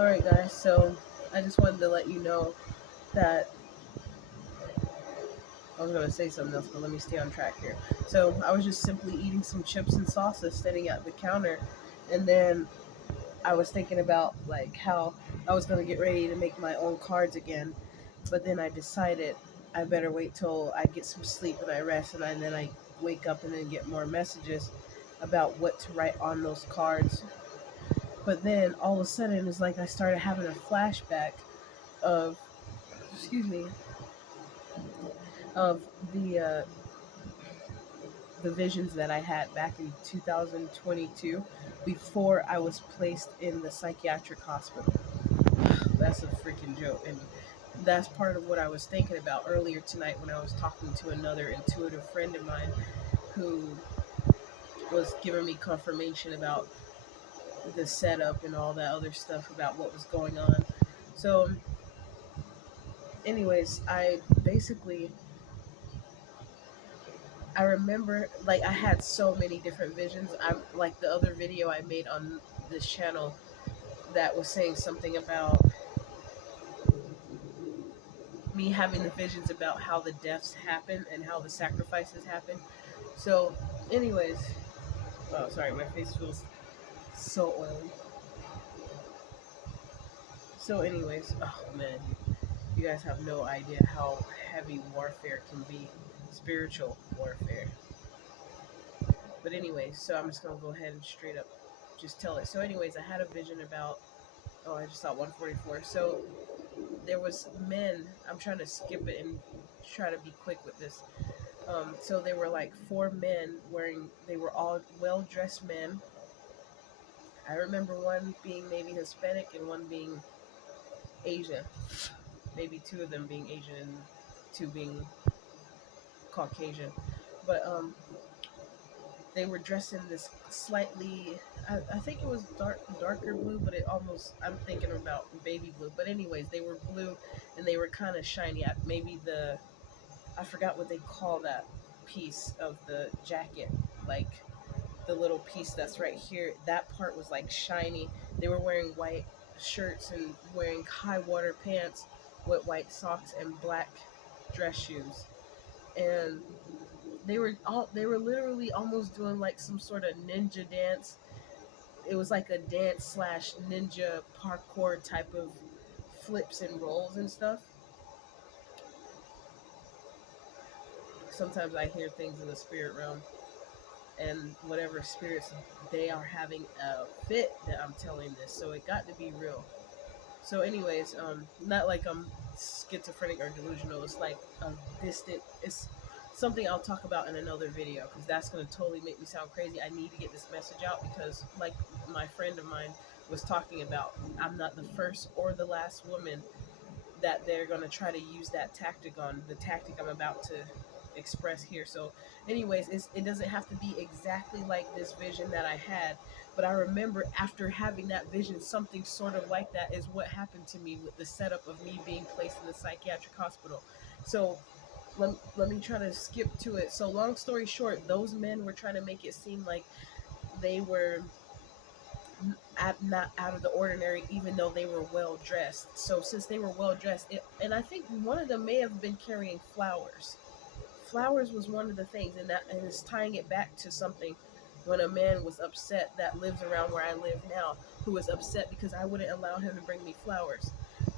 Alright, guys, so I just wanted to let you know that I was going to say something else, but let me stay on track here. So I was just simply eating some chips and salsa sitting at the counter, and then I was thinking about like how I was going to get ready to make my own cards again, but then I decided I better wait till I get some sleep and I rest, and then I wake up and then get more messages about what to write on those cards. But then all of a sudden, it's like I started having a flashback of, excuse me, of the visions that I had back in 2022 before I was placed in the psychiatric hospital. That's a freaking joke. And that's part of what I was thinking about earlier tonight when I was talking to another intuitive friend of mine who was giving me confirmation about the setup and all that other stuff about what was going on. So, anyways, I remember, like, I had so many different visions. I'm like the other video I made on this channel that was saying something about me having the visions about how the deaths happen and how the sacrifices happen. So, anyways, oh, sorry, my face feels so oily. So, anyways, oh man, you guys have no idea how heavy warfare can be, spiritual warfare. But anyways, so I'm just gonna go ahead and straight up just tell it. So, anyways, I had a vision about. Oh, I just saw 144. So there was men. I'm trying to skip it and try to be quick with this. So there were like four men wearing. They were all well-dressed men. I remember one being maybe Hispanic and one being Asian. Maybe two of them being Asian and two being Caucasian. But they were dressed in this slightly. I think it was darker blue, but it almost. I'm thinking about baby blue. But anyways, they were blue, and they were kind of shiny. Maybe I forgot what they call that piece of the jacket, like the little piece that's right here. That part was like shiny. They were wearing white shirts and wearing high water pants with white socks and black dress shoes. And they were literally almost doing like some sort of ninja dance. It was like a dance slash ninja parkour type of flips and rolls and stuff. Sometimes I hear things in the spirit realm, and whatever spirits, they are having a fit that I'm telling this, so it got to be real. So anyways, not like I'm schizophrenic or delusional. It's like a distant. It's something I'll talk about in another video because that's going to totally make me sound crazy. I need to get this message out because, like my friend of mine was talking about, I'm not the first or the last woman that they're going to try to use that tactic on. The tactic I'm about to express here. So, anyways, it doesn't have to be exactly like this vision that I had, but I remember after having that vision, something sort of like that is what happened to me with the setup of me being placed in the psychiatric hospital. So, let me try to skip to it. So, long story short, those men were trying to make it seem like they were not out of the ordinary, even though they were well dressed. So, since they were well dressed, and I think one of them may have been carrying flowers. Flowers was one of the things, and it's tying it back to something when a man was upset that lives around where I live now, who was upset because I wouldn't allow him to bring me flowers.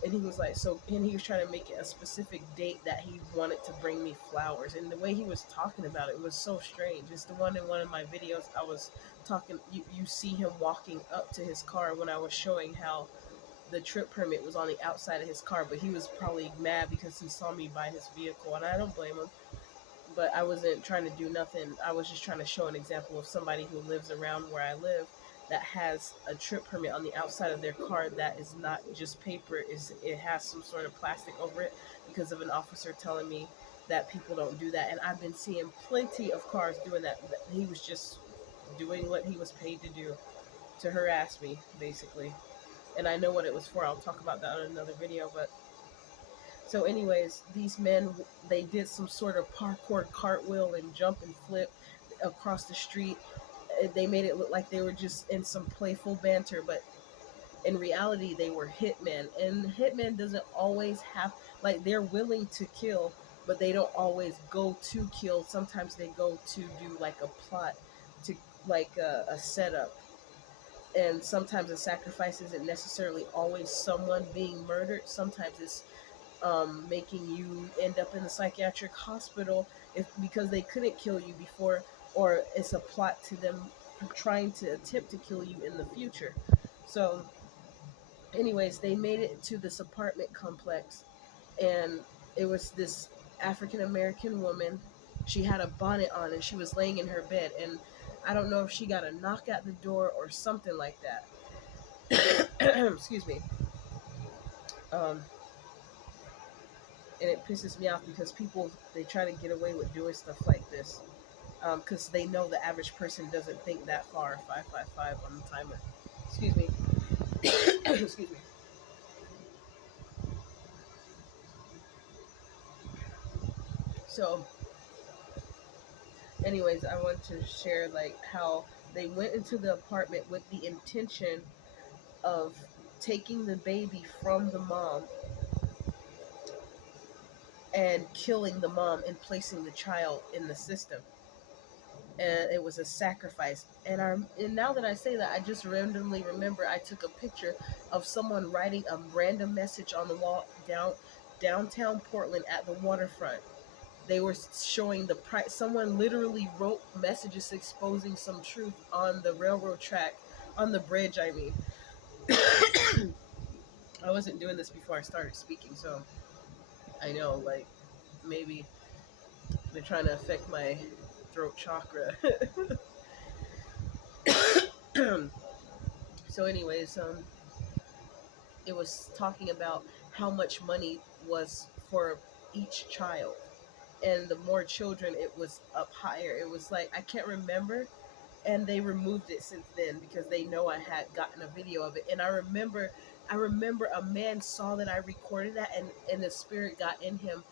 And he was like, and he was trying to make it a specific date that he wanted to bring me flowers. And the way he was talking about it was so strange. It's the one in one of my videos I was talking, you see him walking up to his car when I was showing how the trip permit was on the outside of his car, but he was probably mad because he saw me buy his vehicle, and I don't blame him, but I wasn't trying to do nothing. I was just trying to show an example of somebody who lives around where I live that has a trip permit on the outside of their car that is not just paper, is it has some sort of plastic over it because of an officer telling me that people don't do that. And I've been seeing plenty of cars doing that. He was just doing what he was paid to do, to harass me, basically. And I know what it was for. I'll talk about that in another video, but so, anyways, these men, they did some sort of parkour cartwheel and jump and flip across the street. They made it look like they were just in some playful banter, but In reality, they were hitmen, and hitmen doesn't always have, like, they're willing to kill, but they don't always go to kill. Sometimes they go to do like a plot, to like a setup. And sometimes a sacrifice isn't necessarily always someone being murdered. Sometimes it's making you end up in the psychiatric hospital if because they couldn't kill you before, or it's a plot to them trying to attempt to kill you in the future. So, anyways, they made it to this apartment complex, and it was this African American woman. She had a bonnet on and she was laying in her bed, and I don't know if she got a knock at the door or something like that. Excuse me. Um, and it pisses me off because people, they try to get away with doing stuff like this because they know the average person doesn't think that far. 555 on the timer. Excuse me. Excuse me. So, anyways, I want to share like how they went into the apartment with the intention of taking the baby from the mom and killing the mom and placing the child in the system. And it was a sacrifice. And now that I say that, I just randomly remember I took a picture of someone writing a random message on the wall downtown Portland at the waterfront. They were showing the price. Someone literally wrote messages exposing some truth on the railroad track, on the bridge. I mean, I wasn't doing this before I started speaking, so I know, like, maybe they're trying to affect my throat chakra. So, anyways, it was talking about how much money was for each child, and the more children, it was up higher. It was like, I can't remember, and they removed it since then because they know I had gotten a video of it. And I remember a man saw that I recorded that, and the spirit got in him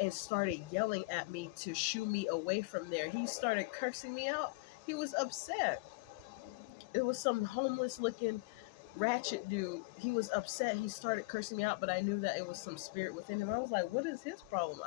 and started yelling at me to shoo me away from there. He started cursing me out. He was upset. It was some homeless looking ratchet dude. He was upset. He started cursing me out, but I knew that it was some spirit within him. I was like, what is his problem?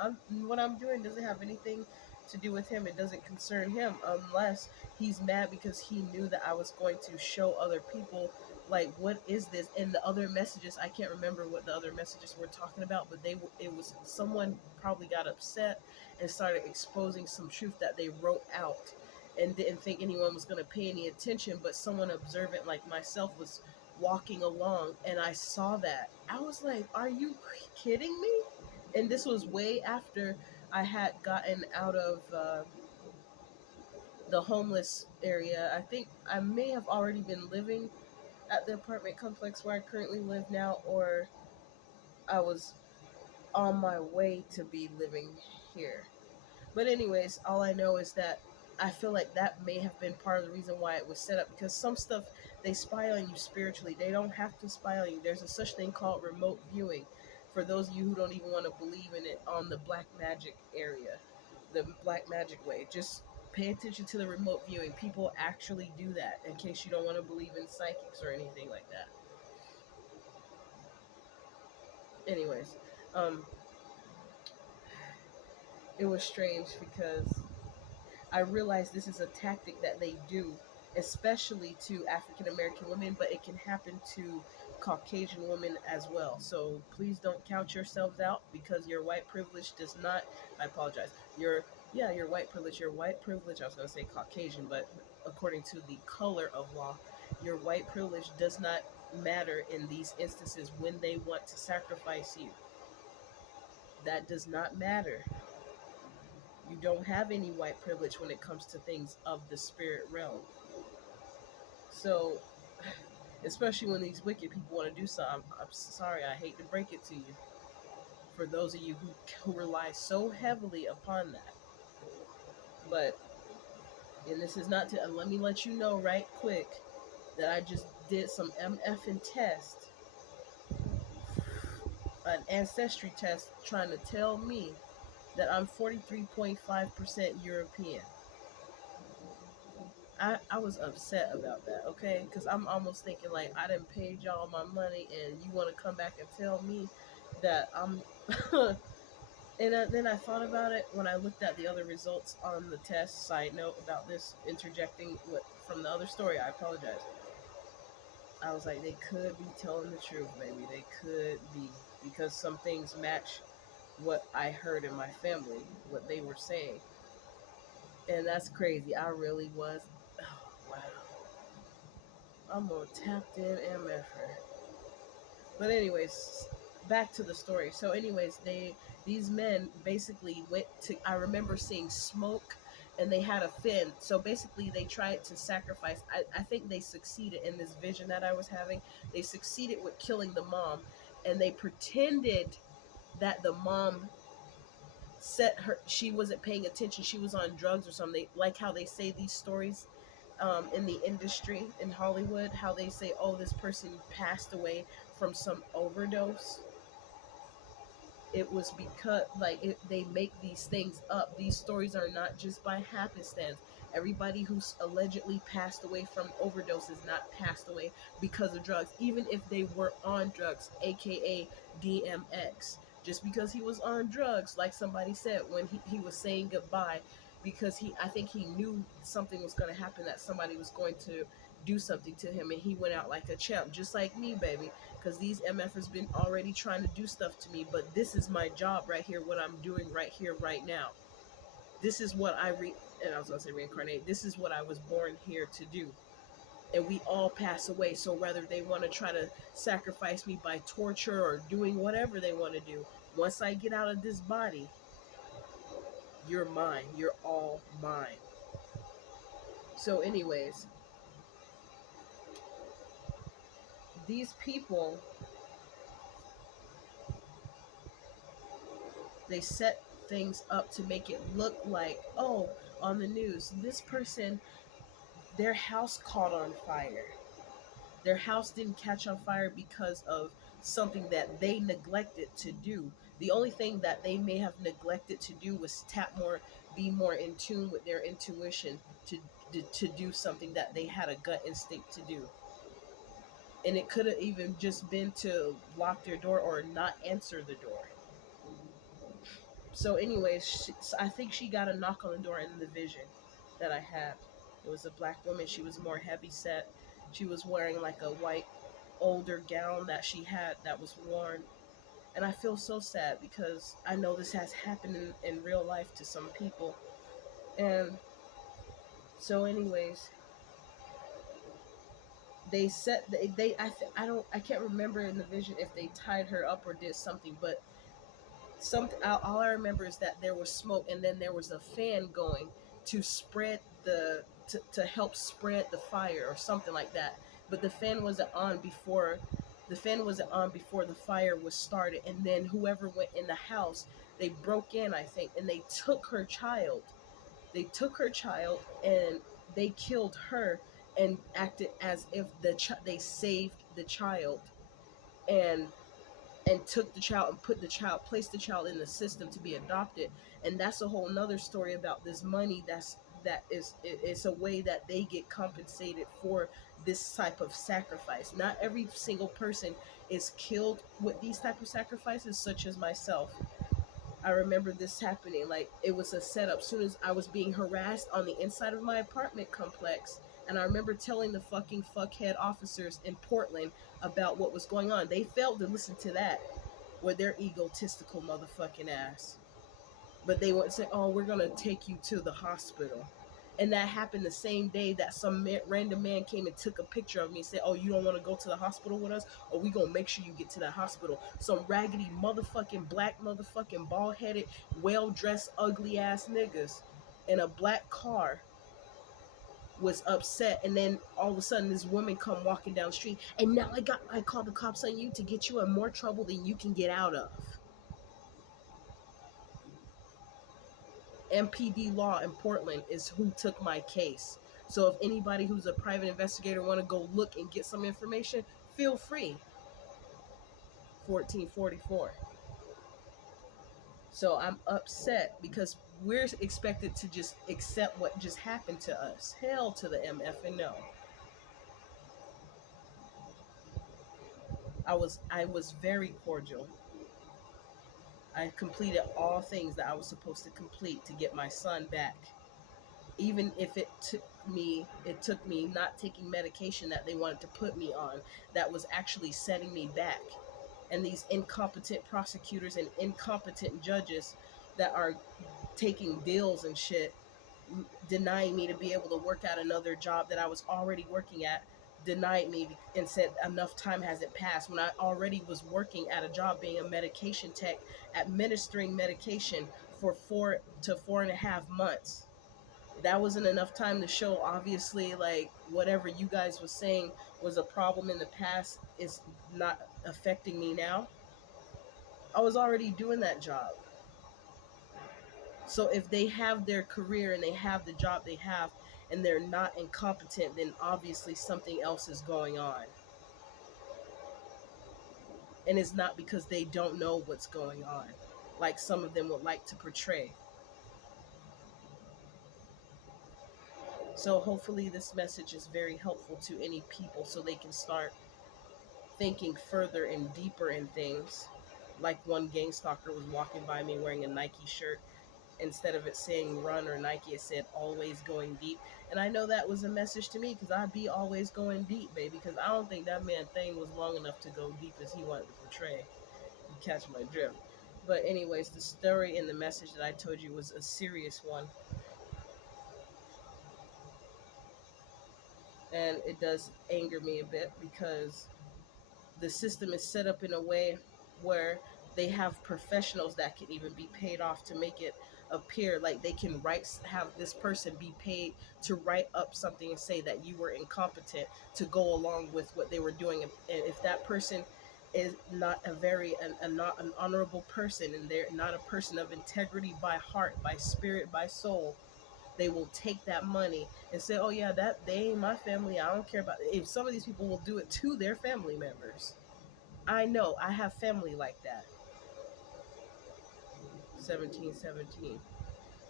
What I'm doing doesn't have anything to do with him. It doesn't concern him unless he's mad because he knew that I was going to show other people, like, what is this? And the other messages, I can't remember what the other messages were talking about, but it was someone probably got upset and started exposing some truth that they wrote out and didn't think anyone was going to pay any attention, but someone observant like myself was walking along and I saw that. I was like, are you kidding me? And this was way after I had gotten out of the homeless area. I think I may have already been living at the apartment complex where I currently live now, or I was on my way to be living here. But anyways, all I know is that I feel like that may have been part of the reason why it was set up, because some stuff, they spy on you spiritually. They don't have to spy on you. There's a such thing called remote viewing. For those of you who don't even want to believe in it, on the black magic area, the black magic way, just pay attention to the remote viewing. People actually do that, in case you don't want to believe in psychics or anything like that. Anyways, um, it was strange because I realize this is a tactic that they do, especially to African American women, but it can happen to Caucasian women as well. So please don't count yourselves out, because your white privilege does not. I apologize. Your white privilege. Your white privilege. I was going to say Caucasian, but according to the color of law, your white privilege does not matter in these instances when they want to sacrifice you. That does not matter. You don't have any white privilege when it comes to things of the spirit realm. So, especially when these wicked people want to do something, I'm sorry, I hate to break it to you. For those of you who rely so heavily upon that. But, and this is not to, let me let you know right quick that I just did some MF and test, an ancestry test trying to tell me that I'm 43.5% European. I was upset about that, okay? Because I'm almost thinking, like, I didn't pay y'all my money and you want to come back and tell me that I'm. And then I thought about it when I looked at the other results on the test. Side note about this, interjecting what from the other story, I apologize. I was like, they could be telling the truth, baby. They could be. Because some things match what I heard in my family, what they were saying. And that's crazy. I really was. Oh, wow. I'm more tapped in MFer. But anyways, back to the story. So anyways, these men basically went to, I remember seeing smoke and they had a fin. So basically they tried to sacrifice. I think they succeeded in this vision that I was having. They succeeded with killing the mom and they pretended that the mom set her, she wasn't paying attention, she was on drugs or something, like how they say these stories in the industry in Hollywood, how they say, oh, this person passed away from some overdose. It was because, like, they make these things up. These stories are not just by happenstance. Everybody who's allegedly passed away from overdose is not passed away because of drugs, even if they were on drugs, aka DMX. Just because he was on drugs, like somebody said when he was saying goodbye, because I think he knew something was going to happen, that somebody was going to do something to him, and he went out like a champ, just like me, baby, because these MFers been already trying to do stuff to me, but this is my job right here, what I'm doing right here, right now. This is what and I was gonna say reincarnate. This is what I was born here to do. And we all pass away. So whether they want to try to sacrifice me by torture or doing whatever they want to do, once I get out of this body, you're mine. You're all mine. So, anyways, these people, they set things up to make it look like, oh, on the news, this person, their house caught on fire. Their house didn't catch on fire because of something that they neglected to do. The only thing that they may have neglected to do was tap more, be more in tune with their intuition to do something that they had a gut instinct to do. And it could have even just been to lock their door or not answer the door. So, anyways, I think she got a knock on the door in the vision that I had. It was a black woman. She was more heavy set. She was wearing like a white older gown that she had that was worn. And I feel so sad because I know this has happened in real life to some people. And so, anyways, they set I can't remember in the vision if they tied her up or did something, but something, all I remember is that there was smoke and then there was a fan going to spread to help spread the fire or something like that. But the fan wasn't on before the fire was started, and then whoever went in the house, they broke in, I think, and they took her child. They took her child and they killed her and acted as if they saved the child, and took the child and placed the child in the system to be adopted. And that's a whole nother story about this money. It's a way that they get compensated for this type of sacrifice. Not every single person is killed with these type of sacrifices, such as myself. I remember this happening, like it was a setup. Soon as I was being harassed on the inside of my apartment complex, and I remember telling the fucking fuckhead officers in Portland about what was going on. They failed to listen to that with their egotistical motherfucking ass. But they went and say, "Oh, we're gonna take you to the hospital." And that happened the same day that some random man came and took a picture of me and said, "Oh, you don't want to go to the hospital with us? Or we gonna make sure you get to that hospital." Some raggedy motherfucking black motherfucking bald headed, well dressed, ugly ass niggas in a black car was upset, and then all of a sudden this woman come walking down the street, and now I called the cops on you to get you in more trouble than you can get out of. MPD Law in Portland is who took my case. So if anybody who's a private investigator want to go look and get some information, feel free. 1444. So I'm upset because we're expected to just accept what just happened to us. Hell to the MF and no. I was very cordial. I completed all things that I was supposed to complete to get my son back. Even if it took me not taking medication that they wanted to put me on that was actually setting me back. And these incompetent prosecutors and incompetent judges that are taking deals and shit, denying me to be able to work at another job that I was already working at, denied me and said enough time hasn't passed when I already was working at a job being a medication tech, administering medication for 4 to 4.5 months. That wasn't enough time to show, obviously, like whatever you guys was saying was a problem in the past is not affecting me now. I was already doing that job. So if they have their career and they have the job they have and they're not incompetent, then obviously something else is going on. And it's not because they don't know what's going on, like some of them would like to portray. So hopefully this message is very helpful to any people so they can start thinking further and deeper in things. Like one gang stalker was walking by me wearing a Nike shirt. Instead of it saying run or Nike, it said always going deep. And I know that was a message to me because I'd be always going deep, baby. Because I don't think that man thing was long enough to go deep as he wanted to portray. You catch my drift. But anyways, the story and the message that I told you was a serious one. And it does anger me a bit because the system is set up in a way where they have professionals that can even be paid off to make it appear like they can have this person be paid to write up something and say that you were incompetent to go along with what they were doing. And if that person is not not an honorable person and they're not a person of integrity by heart, by spirit, by soul, they will take that money and say, "Oh yeah, that they ain't my family. I don't care about it." If some of these people will do it to their family members, I know I have family like that. 1717.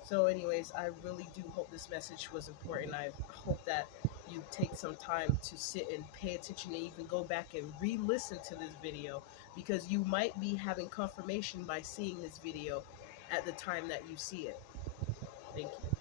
So, anyways, I really do hope this message was important. I hope that you take some time to sit and pay attention and even go back and re-listen to this video because you might be having confirmation by seeing this video at the time that you see it. Thank you.